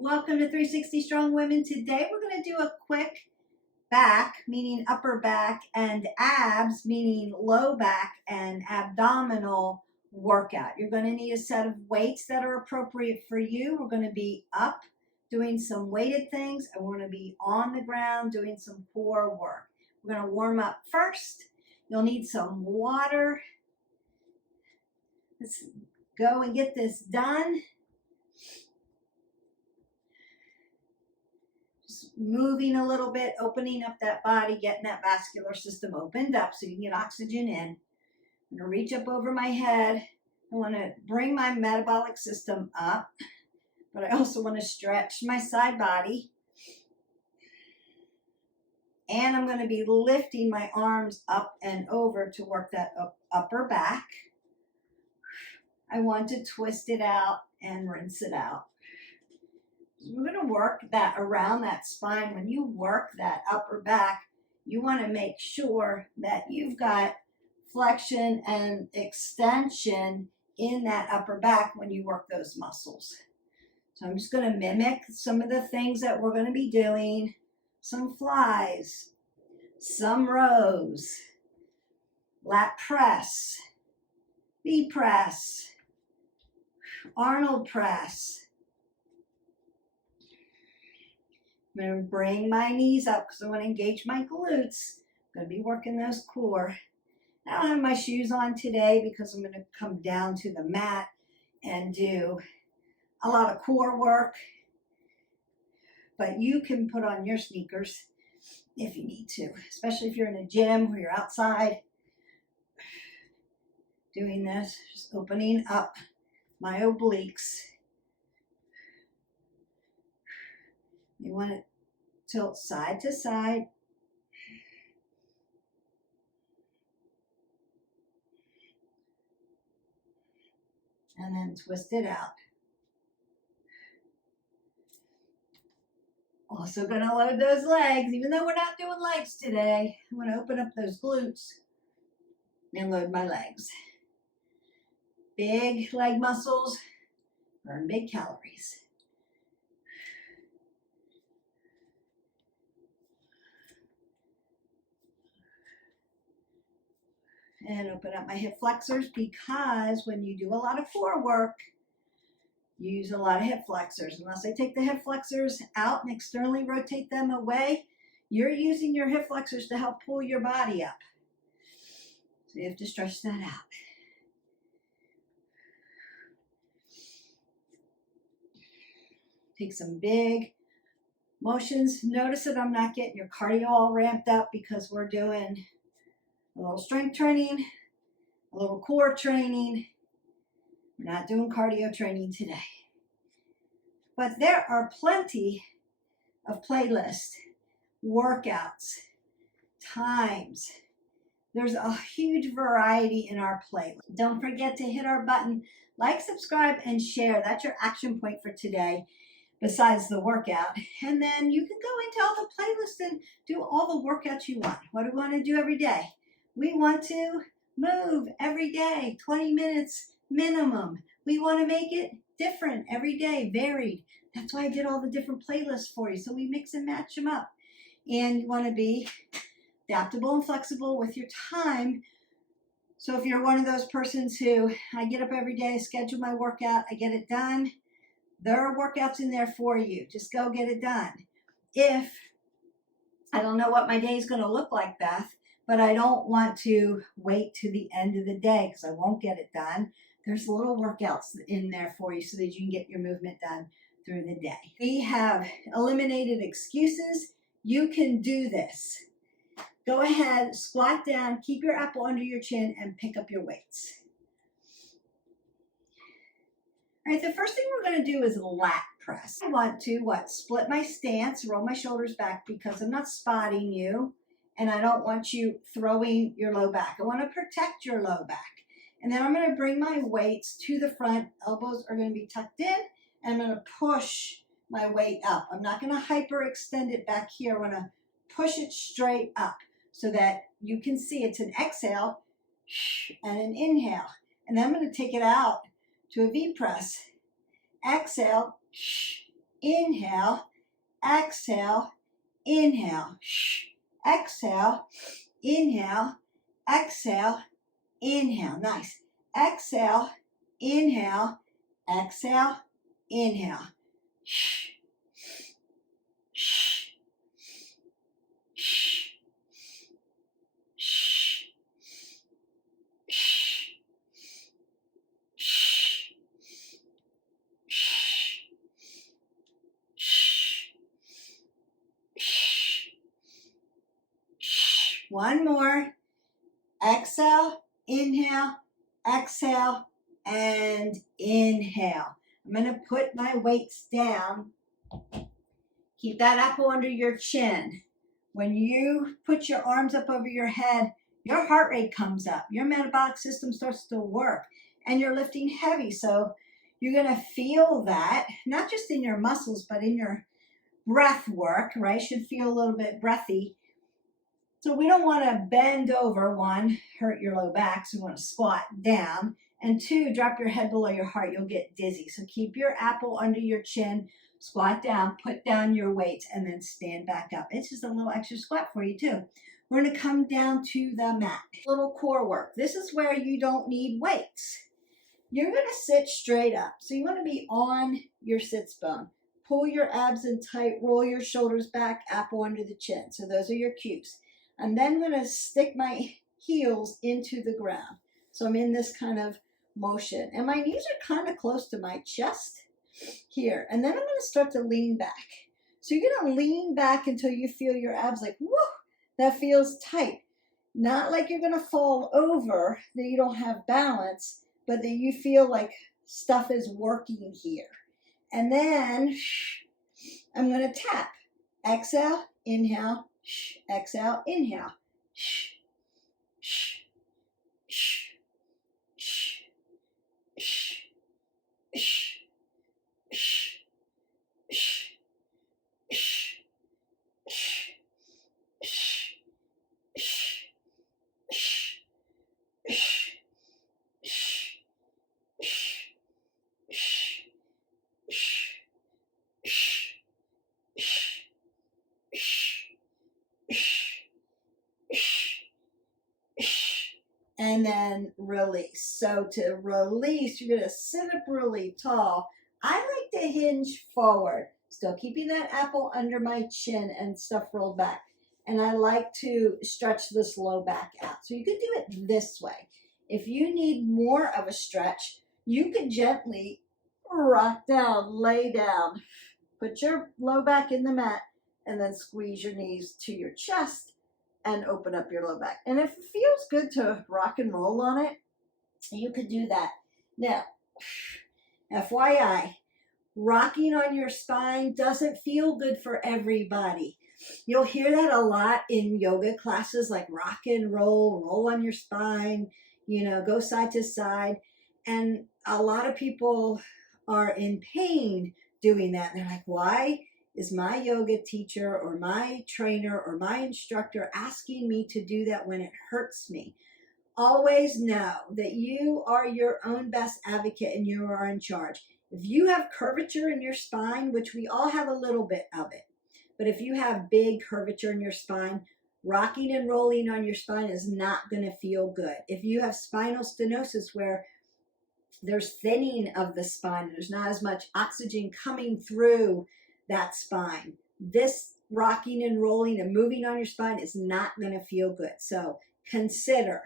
Welcome to 360 Strong Women. Today we're going to do a quick back, meaning upper back, and abs, meaning low back and abdominal workout. You're going to need a set of weights that are appropriate for you. We're going to be up doing some weighted things, and we're going to be on the ground doing some core work. We're going to warm up first. You'll need some water. Let's go and get this done. Moving a little bit, opening up that body, getting that vascular system opened up so you can get oxygen in. I'm going to reach up over my head. I want to bring my metabolic system up, but I also want to stretch my side body. And I'm going to be lifting my arms up and over to work that upper back. I want to twist it out and rinse it out. We're going to work that around that spine. When you work that upper back, you want to make sure that you've got flexion and extension in that upper back when you work those muscles. So I'm just going to mimic some of the things that we're going to be doing. Some flies, some rows, lat press, V press, Arnold press. I'm going to bring my knees up because I want to engage my glutes. I'm going to be working those core. I don't have my shoes on today because I'm going to come down to the mat and do a lot of core work. But you can put on your sneakers if you need to, especially if you're in a gym or you're outside doing this. Just opening up my obliques. You want to tilt side to side. And then twist it out. Also going to load those legs, even though we're not doing legs today. I want to open up those glutes and load my legs. Big leg muscles burn big calories. And open up my hip flexors because when you do a lot of core work, you use a lot of hip flexors. Unless I take the hip flexors out and externally rotate them away, you're using your hip flexors to help pull your body up. So you have to stretch that out. Take some big motions. Notice that I'm not getting your cardio all ramped up because we're doing a little strength training, a little core training. We're not doing cardio training today. But there are plenty of playlists, workouts, times. There's a huge variety in our playlist. Don't forget to hit our button, like, subscribe, and share. That's your action point for today, besides the workout. And then you can go into all the playlists and do all the workouts you want. What do we want to do every day? We want to move every day, 20 minutes minimum. We want to make it different every day, varied. That's why I did all the different playlists for you, so we mix and match them up. And you want to be adaptable and flexible with your time. So if you're one of those persons who, I get up every day, schedule my workout, I get it done, there are workouts in there for you. Just go get it done. If I don't know what my day is going to look like, Beth, but I don't want to wait to the end of the day because I won't get it done, there's little workouts in there for you so that you can get your movement done through the day. We have eliminated excuses. You can do this. Go ahead, squat down, keep your apple under your chin, and pick up your weights. All right, the first thing we're going to do is lat press. I want to, split my stance, roll my shoulders back because I'm not spotting you. And I don't want you throwing your low back. I want to protect your low back. And then I'm going to bring my weights to the front. Elbows are going to be tucked in. And I'm going to push my weight up. I'm not going to hyperextend it back here. I want to push it straight up so that you can see it's an exhale and an inhale. And then I'm going to take it out to a V press. Exhale, inhale, exhale, inhale, exhale, inhale, exhale, inhale. Nice. Exhale, inhale, exhale, inhale. One more. Exhale, inhale, exhale, and inhale. I'm going to put my weights down. Keep that apple under your chin. When you put your arms up over your head, your heart rate comes up. Your metabolic system starts to work, and you're lifting heavy. So you're going to feel that, not just in your muscles, but in your breath work, right? Should feel a little bit breathy. So we don't want to bend over. One, hurt your low back, so you want to squat down. And two, drop your head below your heart. You'll get dizzy. So keep your apple under your chin, squat down, put down your weights, and then stand back up. It's just a little extra squat for you too. We're going to come down to the mat. Little core work. This is where you don't need weights. You're going to sit straight up. So you want to be on your sits bone. Pull your abs in tight, roll your shoulders back, apple under the chin. So those are your cues. And then I'm going to stick my heels into the ground. So I'm in this kind of motion. And my knees are kind of close to my chest here. And then I'm going to start to lean back. So you're going to lean back until you feel your abs like, whoo, that feels tight. Not like you're going to fall over, that you don't have balance, but that you feel like stuff is working here. And then I'm going to tap. Exhale, inhale. Exhale, inhale. And then release. So to release, you're going to sit up really tall. I like to hinge forward, still keeping that apple under my chin and stuff rolled back. And I like to stretch this low back out. So you could do it this way. If you need more of a stretch, you could gently rock down, lay down, put your low back in the mat, and then squeeze your knees to your chest and open up your low back. And if it feels good to rock and roll on it, you could do that. Now, FYI, rocking on your spine doesn't feel good for everybody. You'll hear that a lot in yoga classes, like rock and roll on your spine, go side to side. And a lot of people are in pain doing that. And they're like, why is my yoga teacher or my trainer or my instructor asking me to do that when it hurts me? Always know that you are your own best advocate and you are in charge. If you have curvature in your spine, which we all have a little bit of it, but if you have big curvature in your spine, rocking and rolling on your spine is not going to feel good. If you have spinal stenosis where there's thinning of the spine, there's not as much oxygen coming through that spine, this rocking and rolling and moving on your spine is not going to feel good. So consider,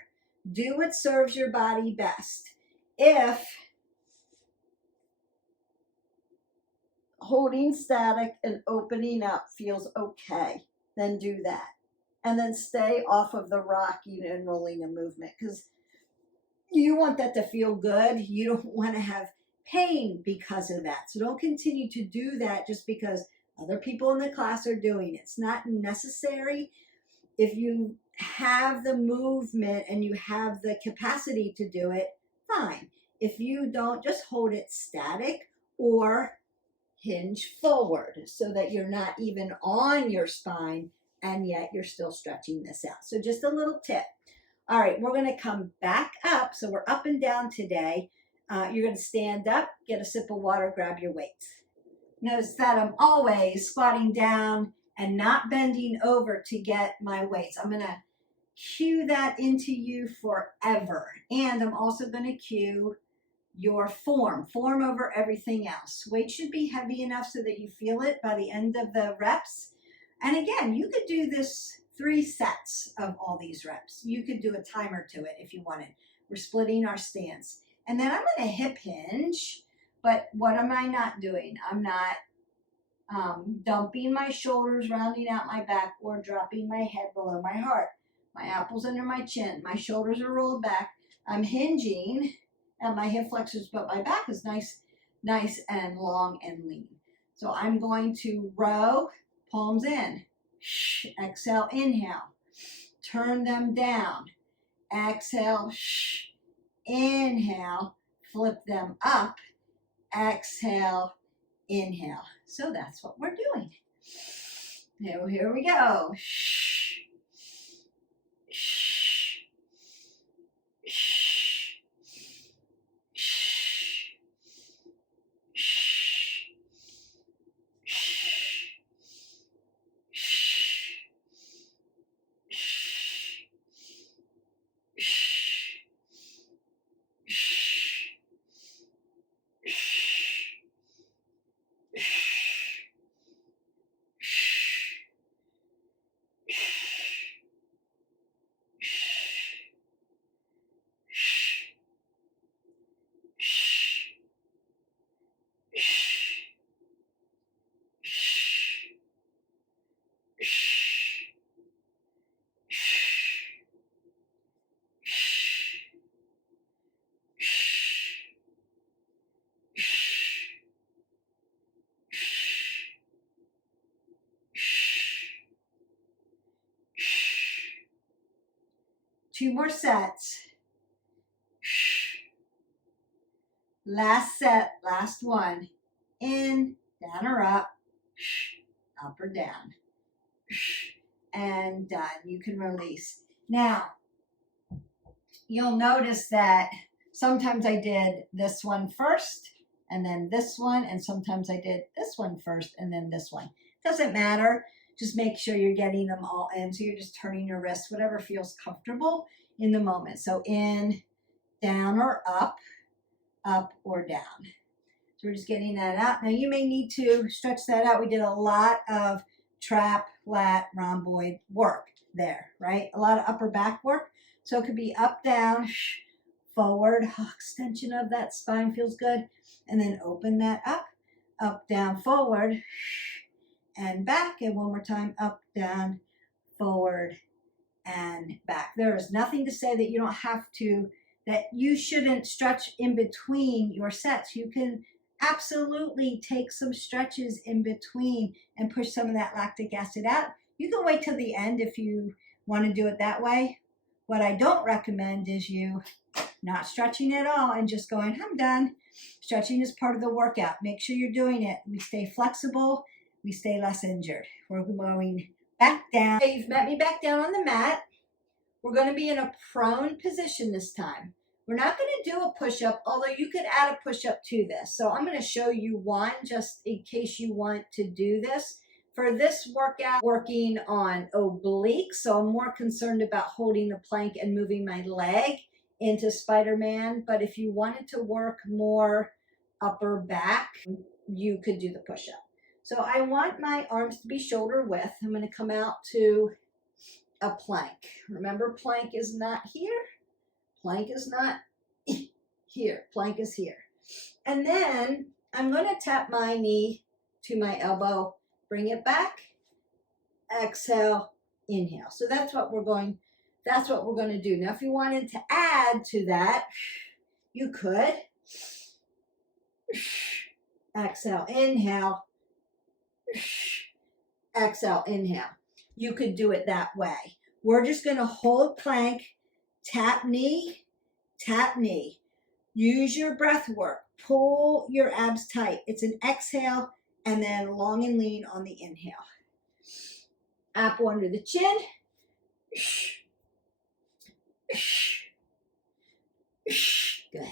do what serves your body best. If holding static and opening up feels okay, then do that. And then stay off of the rocking and rolling and movement, because you want that to feel good. You don't want to have pain because of that. So don't continue to do that just because other people in the class are doing it. It's not necessary. If you have the movement and you have the capacity to do it, fine. If you don't, just hold it static or hinge forward so that you're not even on your spine and yet you're still stretching this out. So just a little tip. All right, we're going to come back up. So we're up and down today. You're going to stand up, get a sip of water, grab your weights. Notice that I'm always squatting down and not bending over to get my weights. I'm going to cue that into you forever. And I'm also going to cue your form over everything else. Weight should be heavy enough so that you feel it by the end of the reps. And again, you could do this 3 sets of all these reps. You could do a timer to it if you wanted. We're splitting our stance. And then I'm going to hip hinge, but what am I not doing? I'm not dumping my shoulders, rounding out my back, or dropping my head below my heart. My apple's under my chin. My shoulders are rolled back. I'm hinging at my hip flexors, but my back is nice and long and lean. So I'm going to row, palms in. Exhale, inhale. Turn them down. Exhale, inhale. Flip them up. Exhale, inhale. So that's what we're doing. Here we go. Two more sets. Last set, last one. In, down or up or down. And done. You can release. Now, you'll notice that sometimes I did this one first and then this one, and sometimes I did this one first and then this one. Doesn't matter. Just make sure you're getting them all in. So you're just turning your wrists, whatever feels comfortable in the moment. So in, down or up or down. So we're just getting that out. Now you may need to stretch that out. We did a lot of trap, lat, rhomboid work there, right? A lot of upper back work. So it could be up, down, forward, extension of that spine feels good. And then open that up, down, forward, and back. And one more time, up, down, forward, and back. There is nothing to say that you don't have to, that you shouldn't stretch in between your sets. You can absolutely take some stretches in between and push some of that lactic acid out. You can wait till the end if you want to do it that way. What I don't recommend is you not stretching at all and just going, I'm done. Stretching is part of the workout. Make sure you're doing it. We stay flexible. We stay less injured. We're going back down. Okay, you've met me back down on the mat. We're going to be in a prone position this time. We're not going to do a push-up, although you could add a push-up to this. So I'm going to show you one just in case you want to do this. For this workout, working on obliques, so I'm more concerned about holding the plank and moving my leg into Spider-Man. But if you wanted to work more upper back, you could do the push-up. So I want my arms to be shoulder width. I'm going to come out to a plank. Remember, plank is not here. Plank is not here. Plank is here. And then I'm going to tap my knee to my elbow, bring it back, exhale, inhale. So that's what we're going to do. Now, if you wanted to add to that, you could. Exhale, inhale. Exhale, inhale. You could do it that way. We're just going to hold plank, tap knee, tap knee. Use your breath work. Pull your abs tight. It's an exhale and then long and lean on the inhale. Apple under the chin. Good.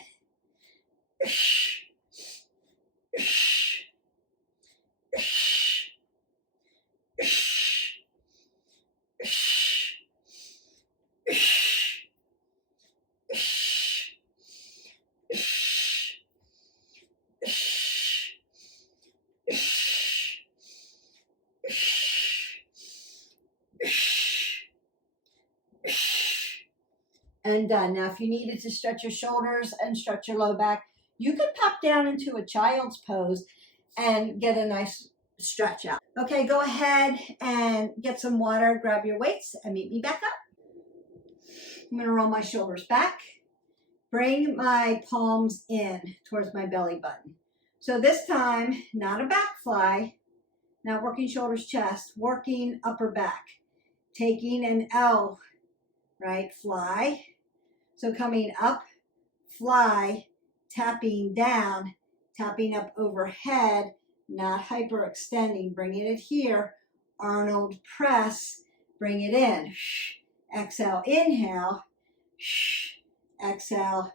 and done. Now, if you needed to stretch your shoulders and stretch your low back, you could pop down into a child's pose and get a nice stretch out. Okay, go ahead and get some water, grab your weights, and meet me back up. I'm going to roll my shoulders back, bring my palms in towards my belly button. So this time, not a back fly, not working shoulders, chest, working upper back, taking an L, right, fly. So coming up, fly, tapping down, tapping up overhead, not hyperextending, bringing it here, Arnold press, bring it in. Exhale, inhale, exhale,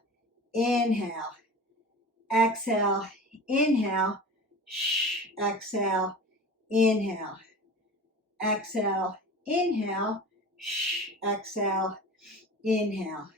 inhale, exhale, inhale, exhale, inhale, exhale, inhale, exhale, inhale.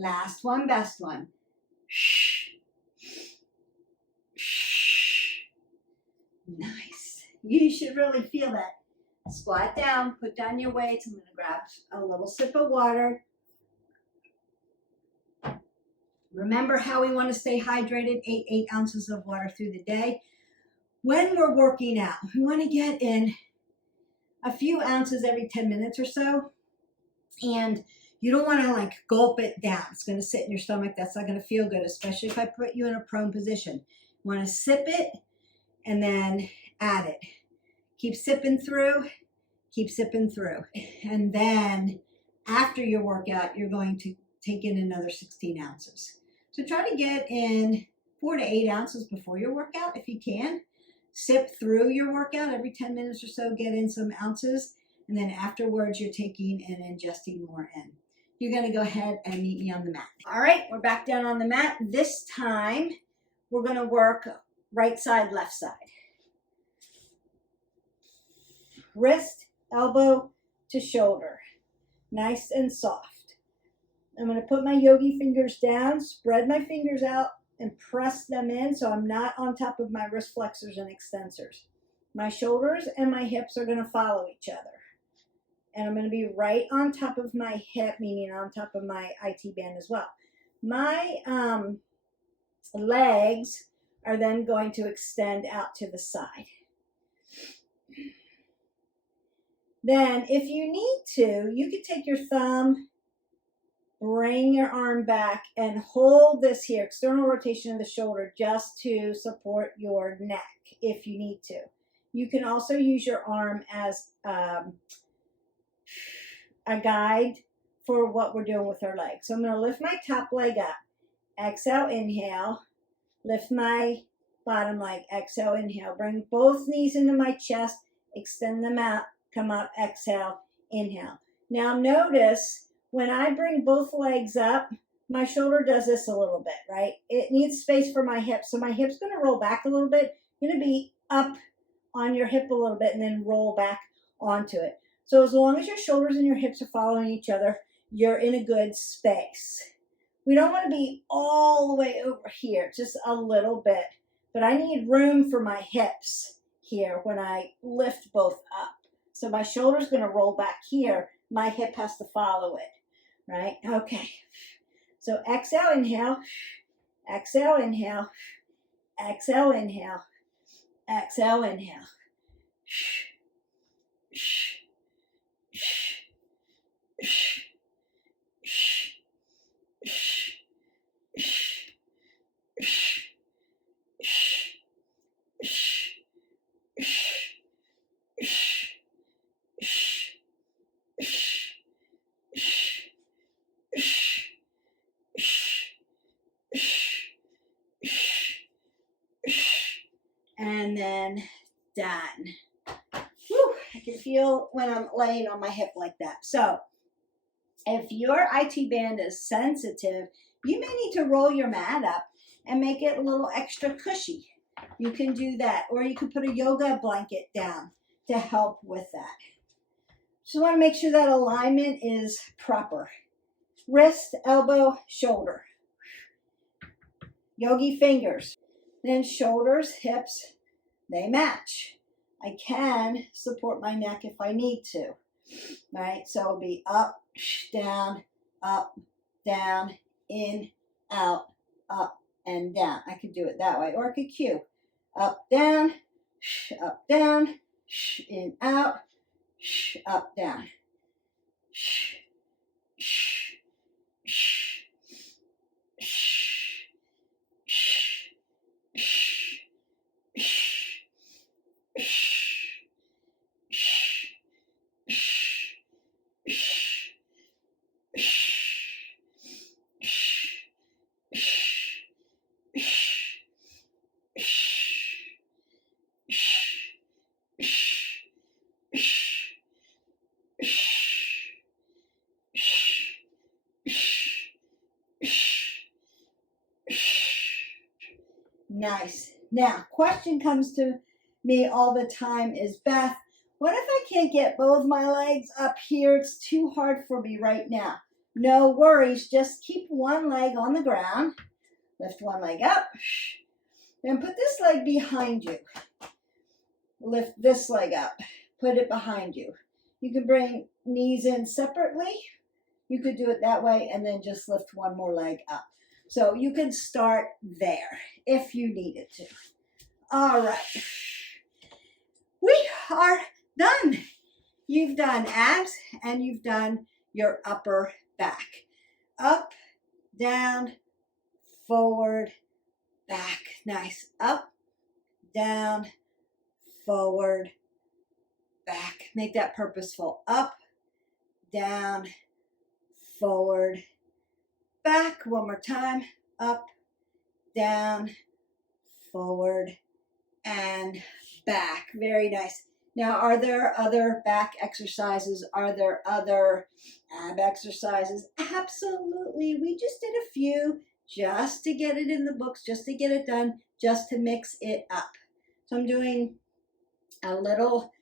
Last one, best one. Nice. You should really feel that. Squat down, put down your weights. I'm going to grab a little sip of water. Remember how we want to stay hydrated, 8 ounces of water through the day. When we're working out, we want to get in a few ounces every 10 minutes or so. And you don't want to like gulp it down. It's going to sit in your stomach. That's not going to feel good, especially if I put you in a prone position. You want to sip it and then add it. Keep sipping through, keep sipping through. And then after your workout, you're going to take in another 16 ounces. So try to get in 4 to 8 ounces before your workout if you can. Sip through your workout every 10 minutes or so, get in some ounces. And then afterwards, you're taking and ingesting more in. You're going to go ahead and meet me on the mat. All right, we're back down on the mat. This time, we're going to work right side, left side. Wrist, elbow to shoulder. Nice and soft. I'm going to put my yogi fingers down, spread my fingers out, and press them in so I'm not on top of my wrist flexors and extensors. My shoulders and my hips are going to follow each other. And I'm going to be right on top of my hip, meaning on top of my IT band as well. My legs are then going to extend out to the side. Then, if you need to, you could take your thumb, bring your arm back, and hold this here, external rotation of the shoulder, just to support your neck if you need to. You can also use your arm as a guide for what we're doing with our legs. So I'm going to lift my top leg up. Exhale, inhale. Lift my bottom leg. Exhale, inhale. Bring both knees into my chest. Extend them out. Come up. Exhale, inhale. Now notice when I bring both legs up, my shoulder does this a little bit, right? It needs space for my hips. So my hip's going to roll back a little bit. Going to be up on your hip a little bit and then roll back onto it. So as long as your shoulders and your hips are following each other, you're in a good space. We don't want to be all the way over here, just a little bit. But I need room for my hips here when I lift both up. So my shoulder's going to roll back here. My hip has to follow it, right? Okay. So exhale, inhale. Exhale, inhale. Exhale, inhale. Exhale, inhale. And then done. Whew, I can feel when I'm laying on my hip like that. So If your IT band is sensitive, you may need to roll your mat up and make it a little extra cushy. You can do that, or you can put a yoga blanket down to help with that. So you want to make sure that alignment is proper. Wrist, elbow, shoulder. Yogi fingers. Then shoulders, hips, they match. I can support my neck if I need to. Right? So it'll be up, down, in, out, up, and down. I could do it that way, or I could cue. Up, down, in, out, up, down. Nice. Now, question comes to me all the time is, Beth, what if I can't get both my legs up here? It's too hard for me right now. No worries. Just keep one leg on the ground. Lift one leg up. Then put this leg behind you. Lift this leg up. Put it behind you. You can bring knees in separately. You could do it that way and then just lift one more leg up. So you can start there if you needed to. All right. We are done. You've done abs and you've done your upper back. Up, down, forward, back. Nice. Up, down, forward, back. Make that purposeful. Up, down, forward, back. One more time. Up, down, forward, and back. Very nice. Now, are there other back exercises? Are there other ab exercises? Absolutely. We just did a few just to get it in the books, just to get it done, just to mix it up. So I'm doing a little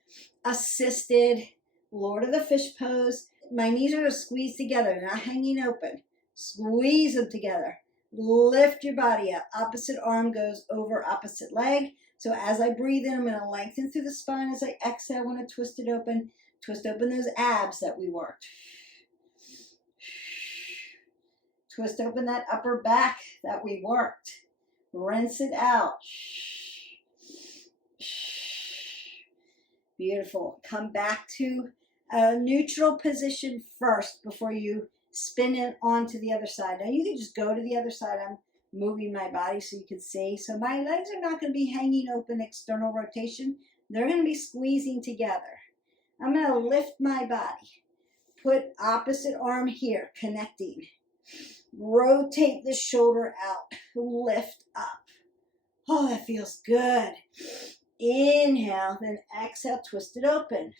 assisted Lord of the Fish pose. My knees are squeezed together, not hanging open. Squeeze them together. Lift your body up. Opposite arm goes over opposite leg. So as I breathe in, I'm going to lengthen through the spine. As I exhale, I want to twist it open. Twist open those abs that we worked. Twist open that upper back that we worked. Rinse it out. Beautiful. Come back to a neutral position first before you spin it onto the other side. Now you can just go to the other side. I'm moving my body so you can see. So my legs are not going to be hanging open, external rotation. They're going to be squeezing together. I'm going to lift my body. Put opposite arm here, connecting. Rotate the shoulder out. Lift up. Oh, that feels good. Inhale, then exhale, twist it open.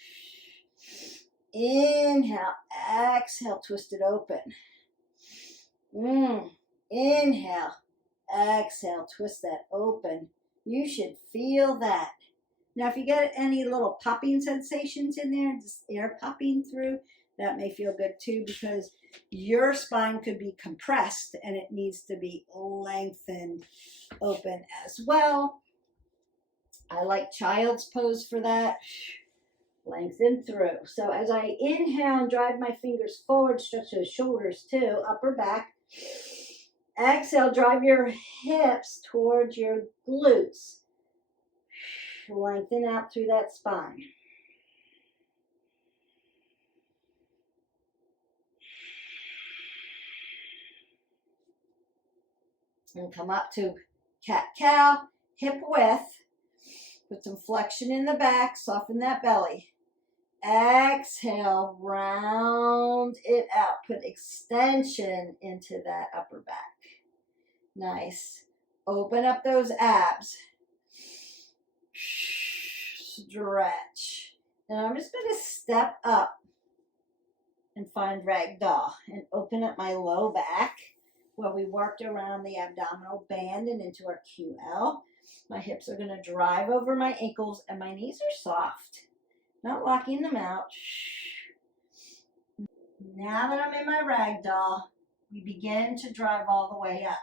Inhale, exhale, twist it open. Inhale, exhale, twist that open. You should feel that. Now, if you get any little popping sensations in there, just air popping through, that may feel good too, because your spine could be compressed and it needs to be lengthened open as well. I like child's pose for that. Lengthen through. So as I inhale, drive my fingers forward, stretch those shoulders too, upper back. Exhale, drive your hips towards your glutes. Lengthen out through that spine. And come up to cat-cow, hip width. Put some flexion in the back, soften that belly. Exhale, round it out. Put extension into that upper back. Nice. Open up those abs. Stretch. Now I'm just going to step up and find ragdoll and open up my low back where we worked around the abdominal band and into our QL. My hips are going to drive over my ankles and my knees are soft. Not locking them out. Now that I'm in my ragdoll, we begin to drive all the way up.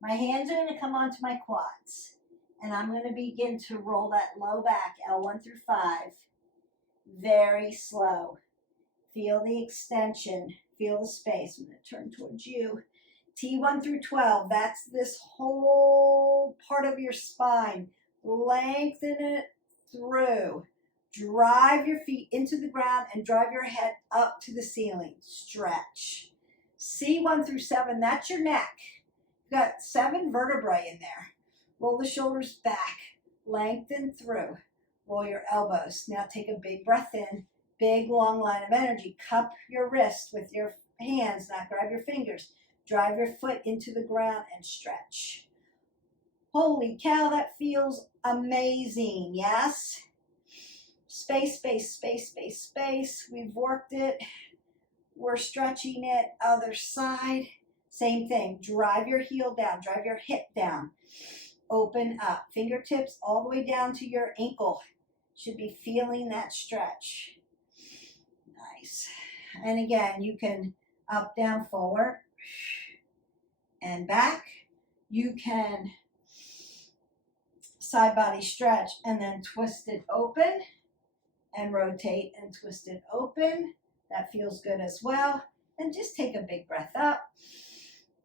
My hands are going to come onto my quads, and I'm going to begin to roll that low back, L1 through 5, very slow. Feel the extension, feel the space. I'm going to turn towards you. T1 through 12, that's this whole part of your spine. Lengthen it through. Drive your feet into the ground and drive your head up to the ceiling. Stretch. C1 through 7, that's your neck. You've got 7 vertebrae in there. Roll the shoulders back. Lengthen through. Roll your elbows. Now take a big breath in. Big, long line of energy. Cup your wrist with your hands, not grab your fingers. Drive your foot into the ground and stretch. Holy cow, that feels amazing, yes? Space, space, space, space, space. We've worked it. We're stretching it. Other side. Same thing. Drive your heel down. Drive your hip down. Open up. Fingertips all the way down to your ankle. Should be feeling that stretch. Nice. And again, you can up, down, forward, and back. You can side body stretch and then twist it open and rotate and twist it open. That feels good as well. And just take a big breath up.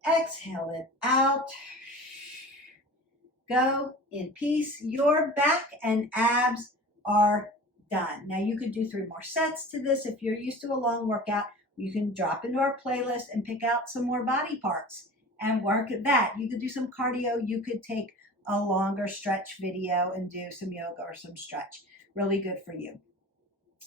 Exhale it out. Go in peace. Your back and abs are done. Now you could do 3 more sets to this. If you're used to a long workout, you can drop into our playlist and pick out some more body parts and work at that. You could do some cardio. You could take a longer stretch video and do some yoga or some stretch. Really good for you.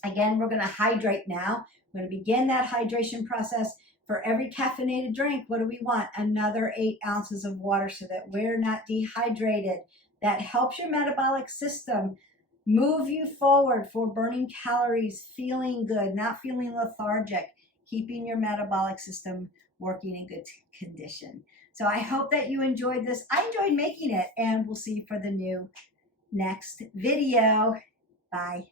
Again, we're going to hydrate now. We're going to begin that hydration process. For every caffeinated drink, what do we want? Another 8 ounces of water so that we're not dehydrated. That helps your metabolic system move you forward for burning calories, feeling good, not feeling lethargic, keeping your metabolic system working in good condition. So I hope that you enjoyed this. I enjoyed making it, and we'll see you for the next video. Bye.